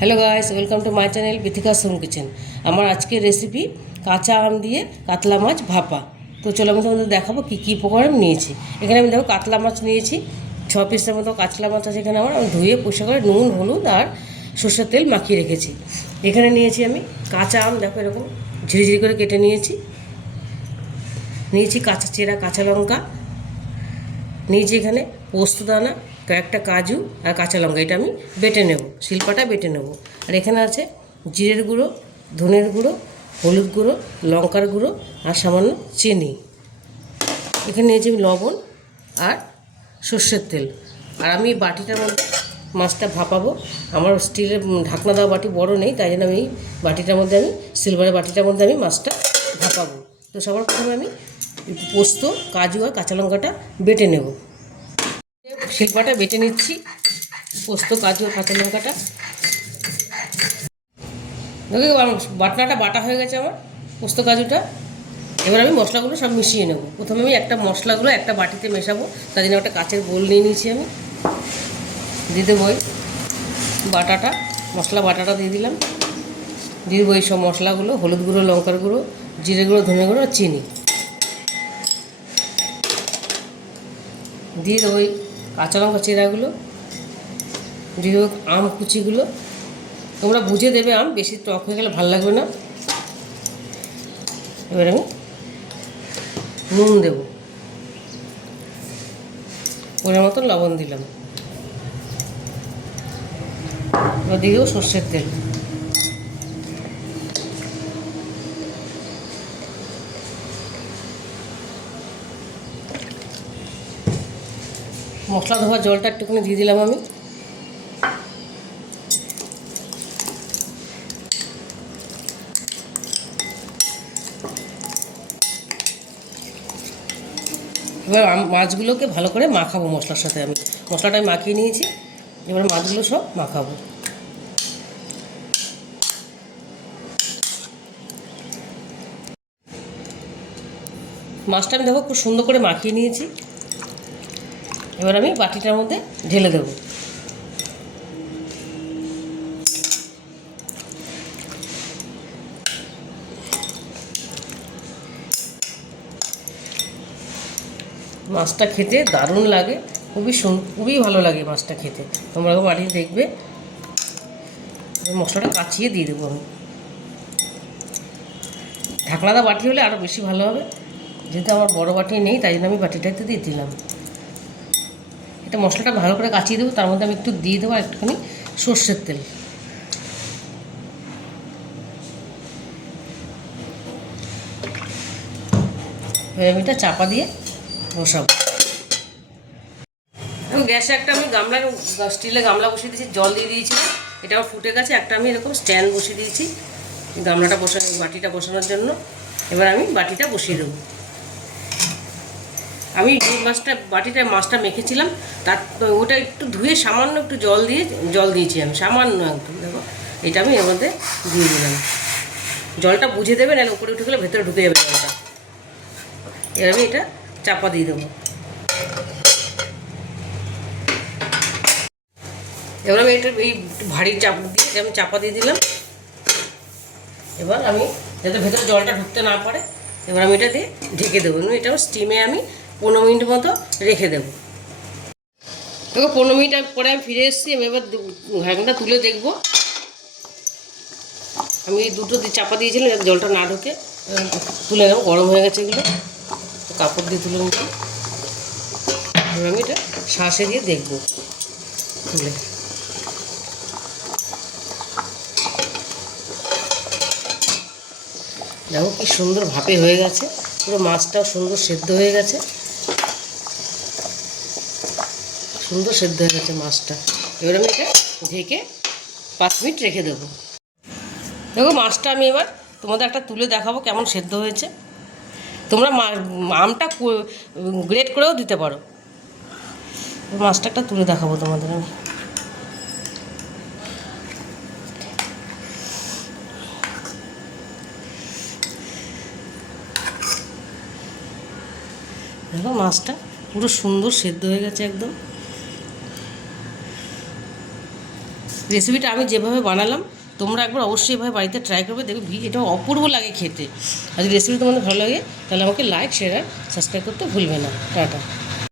Hello guys, welcome to my channel Bithika home kitchen. আমার আজকের recipe কাঁচা আম দিয়ে কাতলা মাছ ভাপা। তো চলো আমি তোমাদের দেখাবো কী কী উপকরণ নিয়েছি। এখানে আমি দেখো কাতলা মাছ নিয়েছি 6 পিসের মতো কাতলা মাছ আছে। এখানে আমি ধুয়ে পরিষ্কার করে নুন হলুদ আর সর্ষের তেল মাখিয়ে রেখেছি। এখানে নিয়েছি আমি কাঁচা আম, দেখো এরকম ঝিরিঝিরি করে কেটে নিয়েছি। কাঁচা চেরা কাঁচা লঙ্কা নিয়েছি, এখানে পোস্তদানা, কয়েকটা কাজু আর কাঁচা লঙ্কা। এটা আমি বেটে নেব, শিলপাটা বেটে নেব। আর এখানে আছে জিরের গুঁড়ো, ধনের গুঁড়ো, হলুদ গুঁড়ো, লঙ্কার গুঁড়ো আর সামান্য চিনি। এখানে নিয়েছি আমি লবণ আর সর্ষের তেল। আর আমি বাটিটার মধ্যে মাছটা ভাপাবো। আমার স্টিলের ঢাকনা দেওয়া বাটি বড় নেই, তাই জন্য আমি বাটিটার মধ্যে সিলভারের বাটিটার মধ্যে আমি মাছটা ভাপাবো। তো সবার প্রথমে আমি পোস্ত, কাজু আর কাঁচা লঙ্কাটা বেটে নেব। শিলপাটা বেটে নিচ্ছি পোস্ত, কাজু আর কাঁচা লঙ্কাটা। বাটনাটা বাটা হয়ে গেছে আমার পোস্ত কাজুটা। এবার আমি মশলাগুলো সব মিশিয়ে নেব। প্রথমে আমি মশলাগুলো একটা বাটিতে মেশাবো, তার জন্য একটা কাচের বোল নিয়ে নিয়েছি। আমি দিয়ে দেবো মশলা বাটাটা দিয়ে দিলাম। দিয়ে দেবো এই সব মশলাগুলো, হলুদ গুঁড়ো, লঙ্কার গুঁড়ো, জিরে গুঁড়ো, ধনে গুঁড়ো আর চিনি। দিয়ে দেবো কাঁচা লঙ্কা চেরাগুলো, দিয়ে দেবো আম কুচিগুলো। তোমরা বুঝে দেবে, আম বেশি টক হয়ে গেলে ভালো লাগবে না। এবার আমি নুন দেব, পরিমাণ মতন লবণ দিলাম। এবার দিয়ে দেবো সর্ষের তেল। মশলা ধোয়া জলটা একটুখানি দিয়ে দিলাম আমি। এবার মাছগুলোকে ভালো করে মাখাবো মশলার সাথে। আমি মশলাটা মাখিয়ে নিয়েছি, এবার মাছগুলো সব মাখাবো। মাছটা আমি দেখো খুব সুন্দর করে মাখিয়ে নিয়েছি। এবার আমি বাটিটার মধ্যে ঢেলে দেবো। মাছটা খেতে দারুণ লাগে, খুবই ভালো লাগে মাছটা খেতে। তোমরা বাড়িতে দেখবে। মশলাটা কাচিয়ে দিয়ে দেবো আমি। ঢাকনাদা বাটি হলে আরও বেশি ভালো হবে, যেহেতু আমার বড় বাটি নেই, তাই জন্য আমি বাটিটাতে দিয়ে দিলাম। এটা মশলাটা ভালো করে কাচিয়ে দেবো। তার মধ্যে আমি একটু দিয়ে দেবো একটুখানি সর্ষের তেল। আমি এটা চাপা দিয়ে বসাবো। গ্যাসে একটা আমি স্টিলের গামলা বসিয়ে দিয়েছি, জল দিয়ে দিয়েছিলাম। এটা আমার ফুটে গেছে। একটা আমি এরকম স্ট্যান্ড বসিয়ে দিয়েছি গামলাটা বাটিটা বসানোর জন্য। এবার আমি বাটিটা বসিয়ে দেবো। আমি যে বাটিটায় মাছটা মেখেছিলাম, ওটা একটু ধুয়ে সামান্য একটু জল দিয়েছি আমি, সামান্য একটু। দেখো এটা আমি এর মধ্যে দিয়ে দিলাম। জলটা বুঝে দেবে, নাহলে উপরে উঠে গেলে ভেতরে ঢুকে যাবে জলটা। এবার আমি এটা চাপা দিয়ে দেবো। এবার আমি এটা এই ভারী চাপা দিয়ে দিলাম। এবার আমি যাতে ভেতরে জলটা ঢুকতে না পারে, এবার আমি এটা দিয়ে ঢেকে দেবো। এটা স্টিমে আমি 15 মিনিট মতো রেখে দেবো। দেখো 15 মিনিট পরে আমি ফিরে এসেছি। আমি এবার ঢাকনাটা তুলে দেখবো। আমি এই দুটো চাপা দিয়েছিলাম যাতে জলটা না ঢোকে। তুলে নেবো, গরম হয়ে গেছে এগুলো। কাপড় দিয়ে তুলে নিচ্ছি। এবার আমি এটা শাঁসে দিয়ে দেখবো তুলে। দেখো কি সুন্দর ভাপে হয়ে গেছে, পুরো মাছটাও সুন্দর সেদ্ধ হয়ে গেছে। সুন্দর সেদ্ধ হয়ে গেছে মাছটা। এবার আমি এটা ঢেকে 5 মিনিট রেখে দেবো। দেখো মাছটা আমি এবার তোমাদের একটা তুলে দেখাবো কেমন সেদ্ধ হয়েছে। তোমরা আমটা গ্রেট করেও দিতে পারো। মাছটা একটা তুলে দেখাবো তোমাদের আমি। দেখো মাছটা পুরো সুন্দর সেদ্ধ হয়ে গেছে একদম। রেসিপিটা আমি যেভাবে বানালাম তোমরা একবার অবশ্যই এভাবে বাড়িতে ট্রাই করবে, দেখবে এটা অপূর্ব লাগে খেতে। আর যদি রেসিপি তোমাদের ভালো লাগে তাহলে আমাকে লাইক, শেয়ার আর সাবস্ক্রাইব করতে ভুলবে না। টাটা।